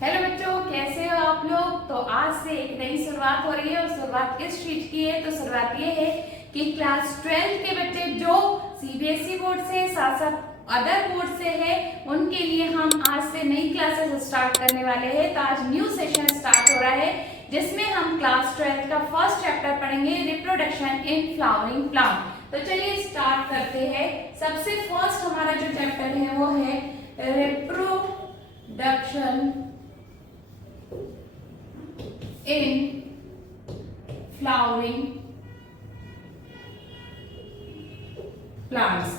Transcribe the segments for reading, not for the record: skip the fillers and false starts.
Hello बच्चों, कैसे हो आप लोग। तो आज से एक नई शुरुआत हो रही है और शुरुआत किस चीज की है। तो शुरुआत ये है कि क्लास 12 के बच्चे जो सीबीएसई बोर्ड से साथ साथ अदर बोर्ड से है उनके लिए हम आज से नई क्लासेस स्टार्ट करने वाले हैं। तो आज न्यू सेशन स्टार्ट हो रहा है जिसमें हम क्लास 12 का फर्स्ट चैप्टर पढ़ेंगे, रिप्रोडक्शन इन फ्लावरिंग प्लांट। तो चलिए स्टार्ट करते हैं। सबसे फर्स्ट हमारा जो चैप्टर है वो है रिप्रोडक्शन in flowering plants।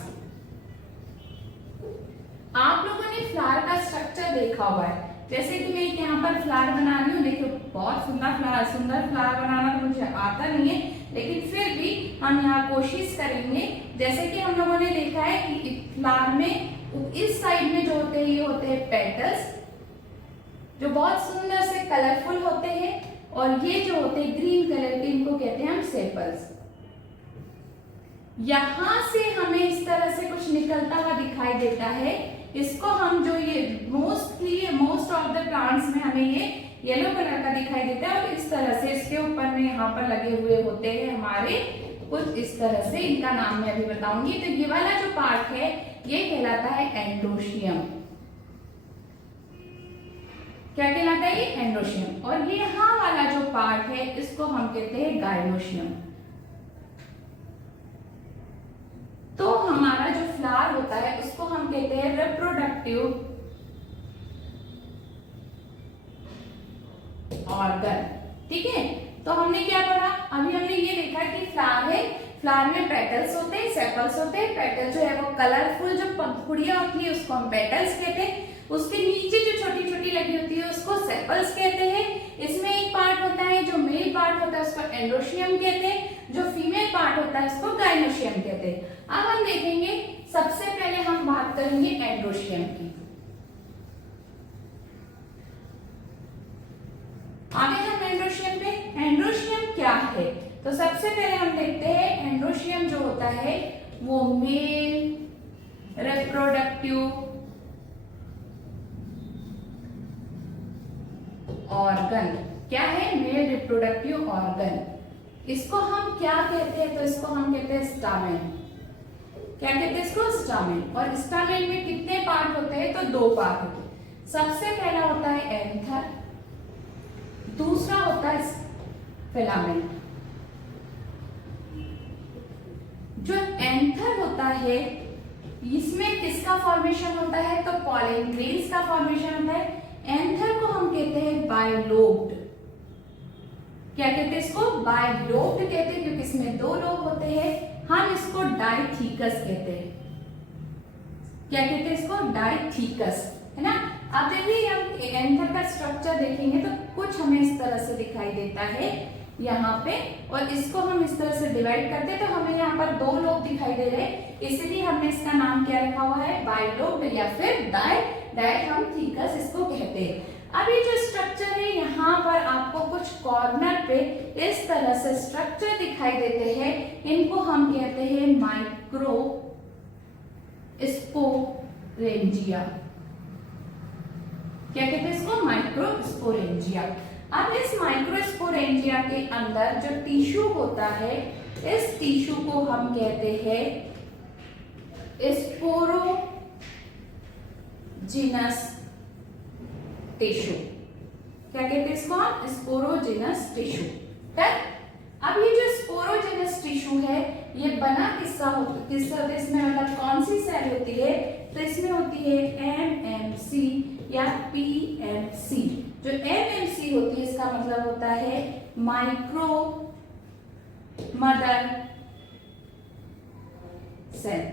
आप लोगों ने फ्लावर का स्ट्रक्चर देखा हुआ है। जैसे कि मैं यहाँ पर फ्लावर बना रही हूँ, देखो बहुत सुंदर फ्लावर बनाना तो मुझे आता नहीं है, लेकिन फिर भी हम यहाँ कोशिश करेंगे। जैसे कि हम लोगों ने देखा है कि फ्लावर में इस साइड में जो होते हैं ये होते हैं पेटल्स जो बहुत सुंदर से कलरफुल होते हैं, और ये जो होते हैं ग्रीन कलर के इनको कहते हैं हम सेपल्स। यहां से हमें इस तरह से कुछ निकलता हुआ दिखाई देता है। इसको हम जो ये मोस्ट ऑफ द प्लांट्स में हमें ये येलो कलर का दिखाई देता है, और इस तरह से इसके ऊपर में यहाँ पर लगे हुए होते हैं हमारे कुछ इस तरह से। इनका नाम मैं अभी बताऊंगी। तो ये वाला जो पार्ट है ये कहलाता है एंड्रोशियम। क्या कहलाता है ये? एंड्रोशियम। और ये यहाँ वाला जो पार्ट है इसको हम कहते हैं गाइनोशियम। तो हमारा जो फ्लावर होता है उसको हम कहते हैं रिप्रोडक्टिव ऑर्गन। ठीक है, तो हमने क्या पढ़ा? अभी हमने ये देखा कि फ्लावर है, फ्लावर में पेटल्स होते हैं, सेपल्स होते हैं। पेटल जो है वो कलरफुल जो पंखुड़ियां होती है उसको हम पेटल्स कहते हैं। उसके नीचे जो छोटी छोटी लगी होती है उसको सेपल्स कहते हैं। इसमें एक पार्ट होता है जो मेल पार्ट होता है उसको एंड्रोशियम कहते हैं, जो फीमेल पार्ट होता है उसको गाइनोशियम कहते हैं। अब हम देखेंगे, सबसे पहले हम बात करेंगे एंड्रोशियम की। आगे हम एंड्रोशियम पे, एंड्रोशियम क्या है तो सबसे पहले हम देखते हैं एंड्रोशियम जो होता है वो मेल रिप्रोडक्टिव ऑर्गन। क्या है? Male reproductive organ. इसको हम क्या कहते हैं? तो इसको हम कहते हैं स्टामेन। क्या कहते हैं इसको? स्टामेन। और स्टामेन में कितने पार्ट होते हैं? तो 2 पार्ट होते हैं। सबसे पहला होता है एंथर, दूसरा होता है फिलामेंट। जो एंथर होता है इसमें किसका फॉर्मेशन होता है? तो पॉलन ग्रेन्स का फॉर्मेशन होता है। एंथर को हम कहते हैं बायलोब्ड। क्या कहते हैं इसको? बायलोब्ड कहते हैं, क्योंकि इसमें 2 लोब होते हैं। हम इसको डाइथीकस कहते हैं। क्या कहते हैं इसको? डाइथीकस, है ना। अब देखिए हम एंथर का स्ट्रक्चर देखेंगे तो कुछ हमें इस तरह से दिखाई देता है यहाँ पे, और इसको हम इस तरह से डिवाइड करते हैं तो हमें यहाँ पर 2 लोब दिखाई दे रहे हैं, इसलिए हमने इसका नाम क्या रखा हुआ है? बायलोब्ड या फिर डाइथीकस इसको कहते हैं। अब ये जो स्ट्रक्चर है यहाँ पर आपको कुछ कॉर्नर पे इस तरह से स्ट्रक्चर दिखाई देते हैं, इनको हम कहते हैं माइक्रो स्पोरेंजिया। क्या कहते हैं इसको? Micro sporangia. अब इस माइक्रो स्पोरेंजिया के अंदर जो टिश्यू होता है इस टिश्यू को हम कहते हैं स्पोरोजिनस टिश्यू। क्या कहते हैं इसको? Sporogenous tissue. अब ये जो स्पोरोजिनस टिश्यू है ये बना किससे होता है? इसमें मतलब कौन सी सेल होती है? तो इसमें होती है एमएमसी या पीएमसी। जो एमएमसी होती है इसका मतलब होता है माइक्रो मदर सेल।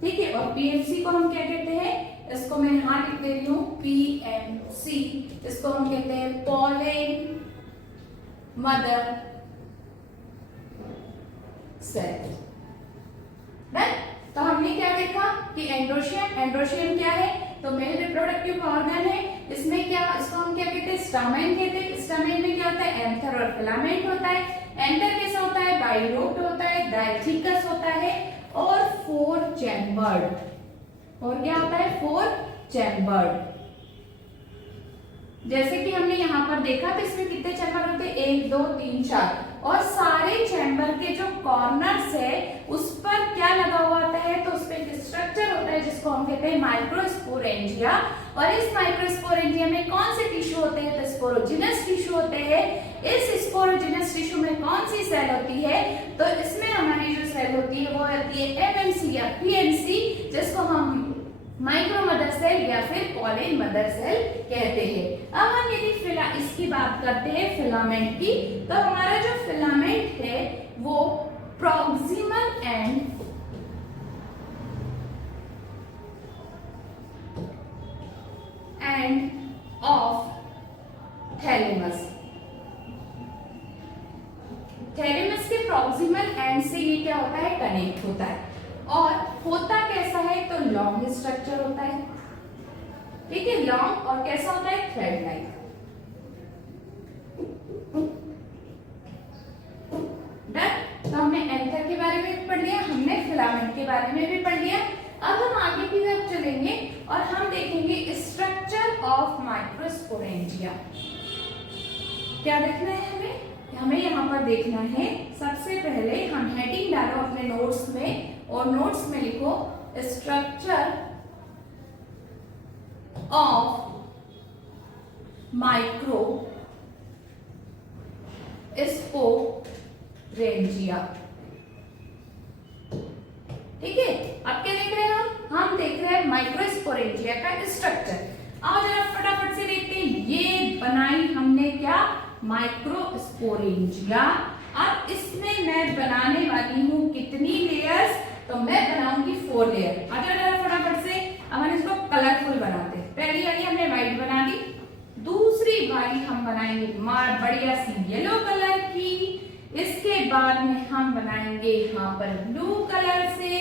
ठीक है, और पीएमसी को हम क्या कहते हैं? इसको मैं यहां लिख दे रही हूं पीएमसी। इसको हम कहते हैं पॉलन मदर सेल। तो हमने क्या देखा कि एंड्रोशियम क्या है? तो मेल रिप्रोडक्टिव ऑर्गन है। इसमें क्या, इसको हम क्या कहते हैं? स्टामेन कहते हैं। स्टामेन में क्या होता है? एंथर और फिलामेंट होता है। एंथर कैसा होता है? बाइलोब्ड होता है, डाइथीकस होता है, और 4 चैम्बर्ड। और क्या होता है? 4 चैम्बर्ड। जैसे कि हमने यहाँ पर देखा तो इसमें कितने चैम्बर होते हैं, 1 2 3 4, और सारे चैम्बर के जो कॉर्नर्स है उस पर क्या लगा हुआ होता है, तो उस पर एक स्ट्रक्चर होता है जिसको हम कहते हैं माइक्रोस्पोरेंजिया। और इस माइक्रोस्पोरेंजिया में कौन से टिश्यू होते हैं, तो स्पोरोजिनस टिश्यू होते हैं। इस स्पोरोजिनस टिश्यू में कौन सी सेल होती है, तो इसमें हमारी जो सेल होती है वो होती है एमएमसी या पीएमसी, जिसको हम माइक्रो मदर सेल या फिर पॉलिन मदर सेल कहते हैं। अब हम यदि इसकी बात करते हैं फिलामेंट की, तो हमारा जो फिलामेंट है वो proximal end of thalamus, thalamus के प्रॉक्सिमल एंड से ये क्या होता है, कनेक्ट होता है। और होता कैसा है, तो लॉन्ग स्ट्रक्चर होता है, ठीक है, लॉन्ग, और कैसा होता है, थ्रेड लाइक। डन। तो हमने एंथर के बारे में भी पढ़ लिया, हमने फिलामेंट के बारे में भी पढ़ लिया। अब हम आगे की तरफ चलेंगे और हम देखेंगे स्ट्रक्चर ऑफ माइक्रोस्पोरेंजिया। क्या देखना है हमें यहाँ पर देखना है, सबसे पहले हम हेडिंग डालो अपने नोट्स में, और नोट्स में लिखो स्ट्रक्चर ऑफ माइक्रो स्पोरेंजिया। ठीक है, अब क्या देख रहे हैं हम देख रहे हैं माइक्रोस्पोरेंजिया का स्ट्रक्चर। आओ जरा फटाफट से देखते हैं, ये बनाई हमने क्या, माइक्रोस्पोरेंजिया। अब इसमें मैं बनाने वाली हूं कितनी लेयर्स, तो मैं बनाऊंगी 4 लेयर। आ जाओ जरा फटाफट से, अब हम इसको कलरफुल बनाते हैं। पहली वाली हमने व्हाइट बना दी, दूसरी वाली हम बनाएंगे बढ़िया सी येलो कलर की, इसके बाद में हम बनाएंगे यहाँ पर ब्लू कलर से,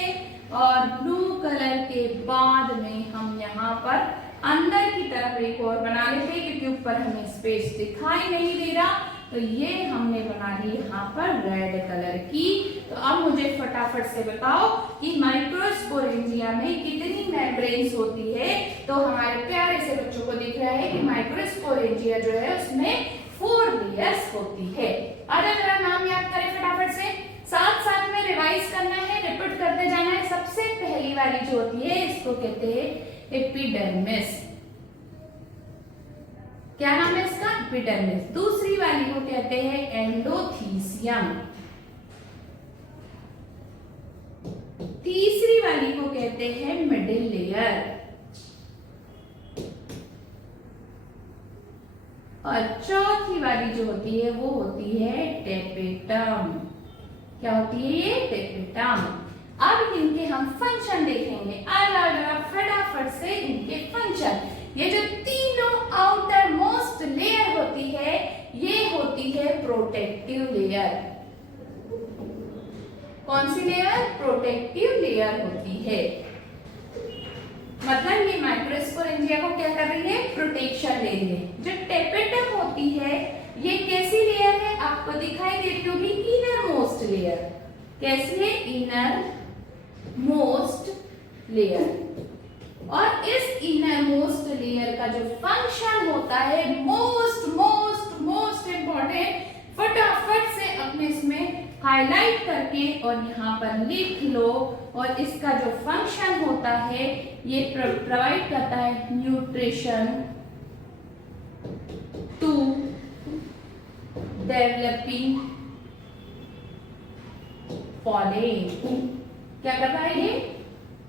और ब्लू कलर के बाद में हम यहाँ पर अंदर की तरफ एक और बना लेते हैं, क्योंकि ऊपर हमें स्पेस दिखाई नहीं दे रहा। तो ये हमने बना ली यहाँ पर रेड कलर की। तो अब मुझे फटाफट से बताओ कि माइक्रोस्पोरेंजिया में कितनी मेम्ब्रेन्स होती है। तो हमारे प्यारे से बच्चों को दिख रहा है कि माइक्रोस्पोरेंजिया जो है उसमें 4 लेयर्स होती है। अगर जरा नाम याद करें फटाफट से, साथ साथ में रिवाइज करना है, रिपीट करते जाना है। सबसे पहली वाली जो होती है इसको कहते हैं एपिडर्मिस। क्या नाम है इसका, एपिडर्मिस। दूसरी वाली को कहते हैं एंडोथीसियम। तीसरी वाली को कहते हैं मिडिल लेयर, और चौथी वाली जो होती है वो होती है टेपेटम। क्या होती है ये, टेपेटम। अब इनके हम फंक्शन देखेंगे। अलग फटाफट से इनके फंक्शन। ये जो तीनों आउटर मोस्ट लेयर होती है ये होती है प्रोटेक्टिव लेयर। कौन सी लेयर, प्रोटेक्टिव लेयर होती है। मतलब ये माइक्रोस्पोरेंजिया को क्या कर रही है, प्रोटेक्शन ले रही है। जो टेपेटम होती है ये कैसी लेयर है, आपको दिखाई देती होगी, इनर मोस्ट लेयर। कैसी है, इनर मोस्ट लेयर। और इस इनर मोस्ट लेयर का जो फंक्शन होता है, मोस्ट मोस्ट मोस्ट इंपॉर्टेंट, फटाफट से अपने इसमें हाईलाइट करके और यहाँ पर लिख लो। और इसका जो फंक्शन होता है ये प्रोवाइड करता है न्यूट्रिशन टू डेवलपिंग पॉलिन। क्या कर रहा है ये,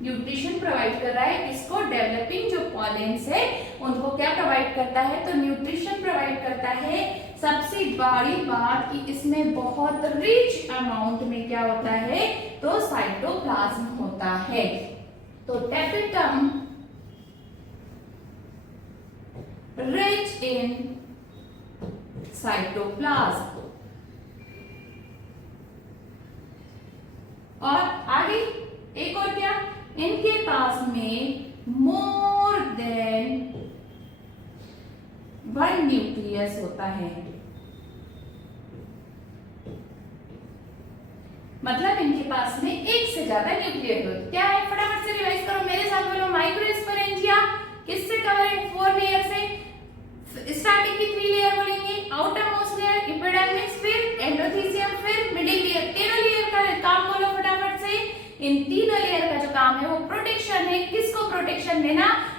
न्यूट्रिशन प्रोवाइड कर रहा है। इसको डेवलपिंग जो पॉलिन्स है उनको क्या प्रोवाइड करता है, तो न्यूट्रिशन प्रोवाइड करता है। सबसे बड़ी बात कि इसमें बहुत रिच अमाउंट में क्या होता है, तो साइटोप्लाज्म होता है। तो टेपेटम रिच इन साइटोप्लाज्म। और आगे एक और क्या, इनके पास में मोर देन 1 न्यूक्लियस होता है। मतलब इनके पास में एक से ज्यादा न्यूक्लियस होता है। क्या है, फटाफट से रिवाइज करो, मेरे साथ बोलो। माइक्रोस्पोरेंजिया किससे कवर है, 4 लेयर से।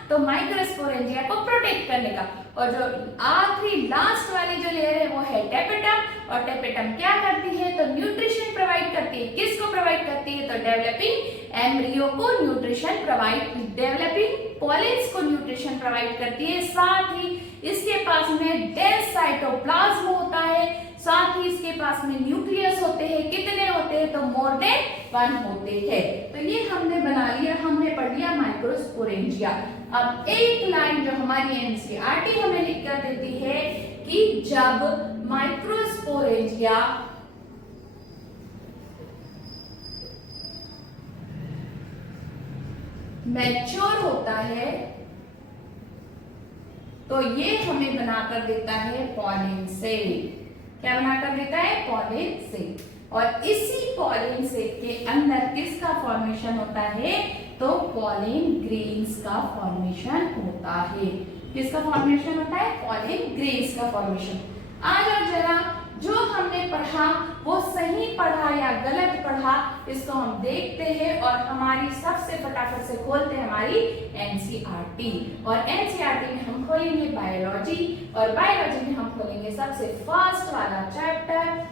तो माइक्रोस्पोरेंजिया को प्रोटेक्ट करने का। और जो आखिरी लास्ट वाली जो लेयर है वो है टेपेटम। और टेपेटम क्या करती है, तो न्यूट्रिशन प्रोवाइड करती है। किसको प्रोवाइड करती है, तो डेवलपिंग एम्ब्रियो को न्यूट्रिशन प्रोवाइड, डेवलपिंग पॉलिन्स को न्यूट्रिशन प्रोवाइड करती है। साथ ही इसके पास में डेंस साइटोप्लाज्म होता है, साथ ही इसके पास में न्यूक्लियस होते हैं। कितने होते हैं, तो मोर देन 1 होते हैं। तो ये हमने बना लिया, हमने पढ़ लिया माइक्रोस्पोरेंजिया। अब एक लाइन जो हमारी एनसीईआरटी हमें लिख कर देती है कि जब माइक्रोस्पोरेंजिया मैच्योर होता है तो ये हमें बनाकर देता है पॉलिन सेल। क्या बनाकर देता है, पॉलिन सेल। और इसी पॉलिन सेल के अंदर किसका फॉर्मेशन होता है, तो पॉलिन ग्रेन्स का फॉर्मेशन होता है। किसका फॉर्मेशन होता है, पॉलिन ग्रेन्स का फॉर्मेशन। आज और जरा जो हमने पढ़ा वो सही पढ़ा या गलत पढ़ा, इसको हम देखते हैं और हमारी सबसे फटाफट से खोलते हैं हमारी एनसीईआरटी। और एनसीईआरटी में हम खोलेंगे बायोलॉजी, और बायोलॉजी में हम खोलेंगे सबसे फर्स्ट वाला चैप्टर।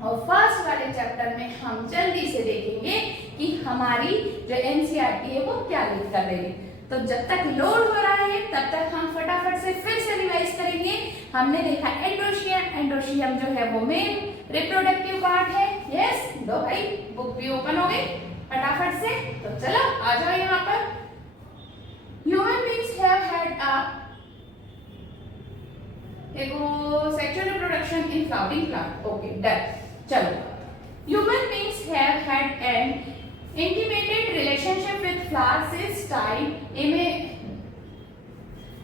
और फर्स्ट वाले चैप्टर में हम जल्दी से देखेंगे कि हमारी जो एनसीईआरटी है वो क्या लिख कर रही है। तो जब तक लोड हो रहा है तब तक हम फटाफट से फिर से रिवाइज करेंगे। हमने देखा एंडोशियम, एंडोशियम जो है वो मेन रिप्रोडक्टिव पार्ट है। यस, लो भाई बुक भी ओपन हो गई फटाफट से। तो चलो आ जाओ यहाँ पर। Human beings have had a sexual reproduction in flowering plant. Okay done. चलो, human beings have had an intimated relationship with flowers since time.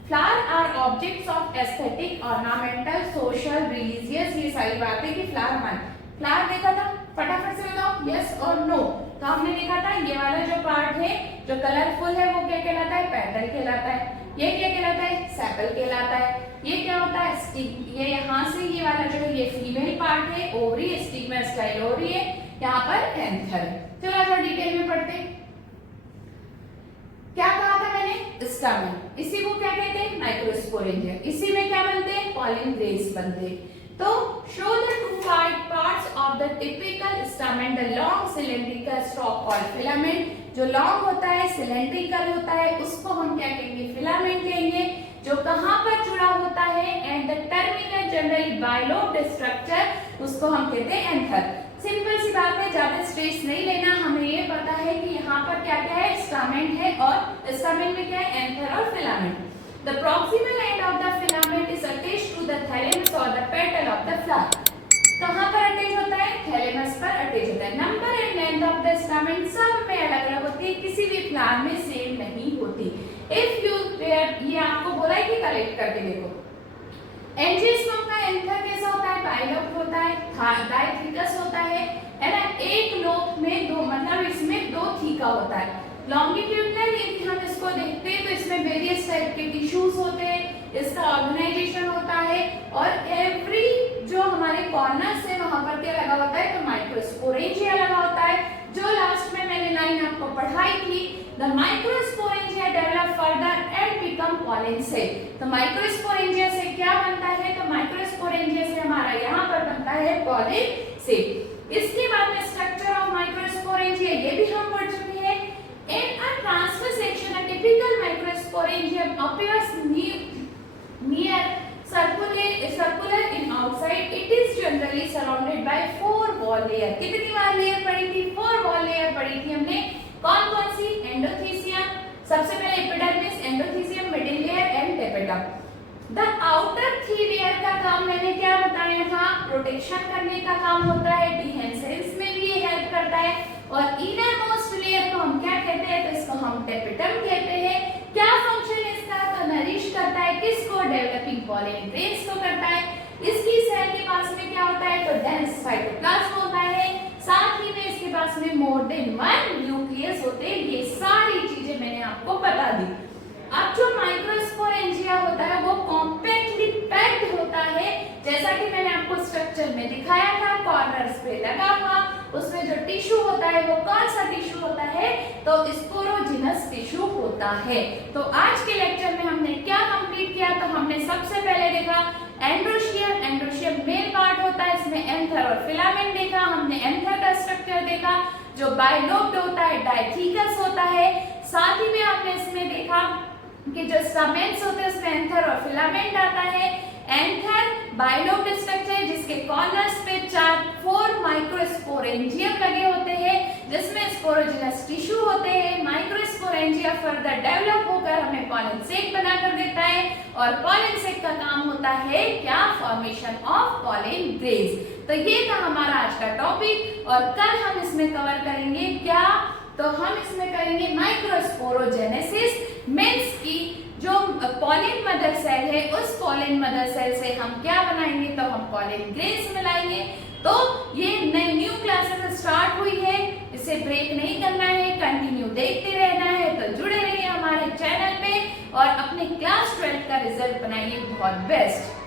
Flowers are objects of aesthetic, ornamental, social, religious। ये सारी बातें कि flower मान, flower देखा था, फटाफट से बताओ यस और नो। तो हमने देखा था ये वाला जो पार्ट है जो कलरफुल है वो क्या कहलाता है, पेटल कहलाता है। ये क्या कहलाता है, सेपल कहलाता है। ये क्या होता है, स्टिक। ये यहाँ से ये वाला जो है ये फीमेल पार्ट है, ओवरी, स्टिग्मा स्टाइल ओवरी है, यहाँ पर एंथर है। चलो थोड़ा डिटेल में पढ़ते हैं। क्या कहा था मैंने, स्टामेन। इसी को क्या कहते हैं, माइक्रोस्पोरेंजिया। इसी में क्या बनते हैं, पॉलिन ग्रेन्स बनते हैं। तो show the 2 parts of the typical stamen, the long cylindrical stalk called filament। जो लॉन्ग होता है, सिलेंड्रिकल होता है, उसको हम क्या कहेंगे, फिलामेंट कहेंगे। जो कहां पर जुड़ा होता है, and the terminal generally bilobed structure, उसको हम कहते हैं एंथर। सिंपल सी बात है, ज्यादा स्ट्रेस नहीं लेना। हमें ये पता है कि यहाँ पर क्या क्या है, स्टामेन है, और स्टामेन में क्या है, एंथर और filament. The proximal end of the filament is attached to the thalamus or the petal of the flower। कहाँ पर अटैच होता है, थैलेमस पर अटैच होता है। Number and length of the stamen सब में अलग अलग होती है, किसी भी फ्लावर में सेम नहीं होती। इफ यू ये आपको बोला है कि कलेक्ट करके देखो। एंजियोस्पर्म का एंथर कैसा होता है, बाइलोब होता है, डायथिकस होता है ना। एक लोब में दो, मतलब इसमें 2 थीका होता है। लॉन्गिट्यूडनल यदि हम इसको देखते हैं तो इसमें वेरियस टाइप के टिश्यूज होते हैं, इसका ऑर्गेनाइजेशन होता है, और एवरी जो हमारे कॉर्नर्स है वहां पर क्या लगा होता है, तो माइक्रोस्पोरेंजिया लगा होता है। जो लास्ट में मैंने लाइन आपको पढ़ाई थी, the microsporangia develop further and become pollen cell. तो माइक्रोस्पोरेंजिया से क्या बनता है, तो माइक्रोस्पोरेंजिया से हमारा यहाँ पर बनता है पॉलिन सेल। इसके बाद में स्ट्रक्चर ऑफ माइक्रोस्पोरेंजिया ये भी हम पढ़ चुके हैं। In a transverse section, a typical microsporangium appears near circular in outside. It is generally surrounded by 4 wall layer। कितनी बार लेयर पढ़ी थी, 4 wall layer पढ़ी थी हमने। कौन कौन सी, एंडोथीसियम, सबसे पहले epidermis, endothecium, middle layer and tapetum. The outer 3 layer का काम मैंने क्या बताया था, प्रोटेक्शन करने का काम होता है, डिहेंसेंस में भी ये हेल्प करता है। और इनर मोस्ट लेयर को हम क्या कहते हैं, तो इसको हम टेपेटम कहते हैं। क्या फंक्शन इसका, तो नरिश करता है, किसको, डेवलपिंग पॉलिन ग्रेन्स को करता है। इसकी सेल के पास में क्या होता है, तो डेंस साइटोप्लाज्म होता है। साथ ही में इसके पास में मोर देन 1 न्यूक्लियस होते हैं। ये सारी चीजें मैंने आपको बता दी। अब जो माइक्रोस्पोरेंजिया होता है वो कॉम्पैक्टली पैक्ड होता है, जैसा कि मैंने आपको स्ट्रक्चर में दिखाया था। कॉर्नर्स पे लगा हुआ, उसमें जो टिश्यू होता है वो कौन सा टिश्यू होता है, तो स्पोरोजिनस टिश्यू होता है। तो आज के लेक्चर में हमने क्या कंप्लीट किया, तो हमने सबसे पहले देखा एंड्रोशियम। एंड्रोशियम मेल पार्ट होता है, इसमें एंथर और फिलामेंट देखा। हमने एंथर का स्ट्रक्चर देखा जो बाइलोब्ड होता है, डाइथिकस होता है। साथ ही में हमने इसमें देखा कि जो स्टैमेन्स होते हैं उसमें एंथर और फिलामेंट आता है। एंथर बाइलोब्ड स्ट्रक्चर जिसके कॉर्नर्स पे 4 माइक्रोस्पोरेंजियम लगे होते हैं जिसमें स्पोरोजिनस टिश्यू होते हैं। माइक्रोस्पोरेंजिया फर्दर डेवलप होकर हमें पॉलन सेक बनाकर देता है और पॉलन सेक का काम होता है क्या, फॉर्मेशन ऑफ पॉलन ग्रेन्स। तो ये था हमारा आज का टॉपिक और कल हम इसमें कवर करेंगे क्या, तो हम इसमें करेंगे माइक्रोस्पोरोजेनेसिस, मींस की जो पॉलन मदर सेल है उस पॉलन मदर सेल से हम क्या बनाएंगे, तो हम पॉलन ग्रेन्स मिलाएंगे। तो ये नई न्यू क्लासेस स्टार्ट हुई है, इसे ब्रेक नहीं करना है, कंटिन्यू देखते रहना है। तो जुड़े रहिए हमारे चैनल पे और अपने क्लास 12 का रिजल्ट बनाइए बहुत बेस्ट।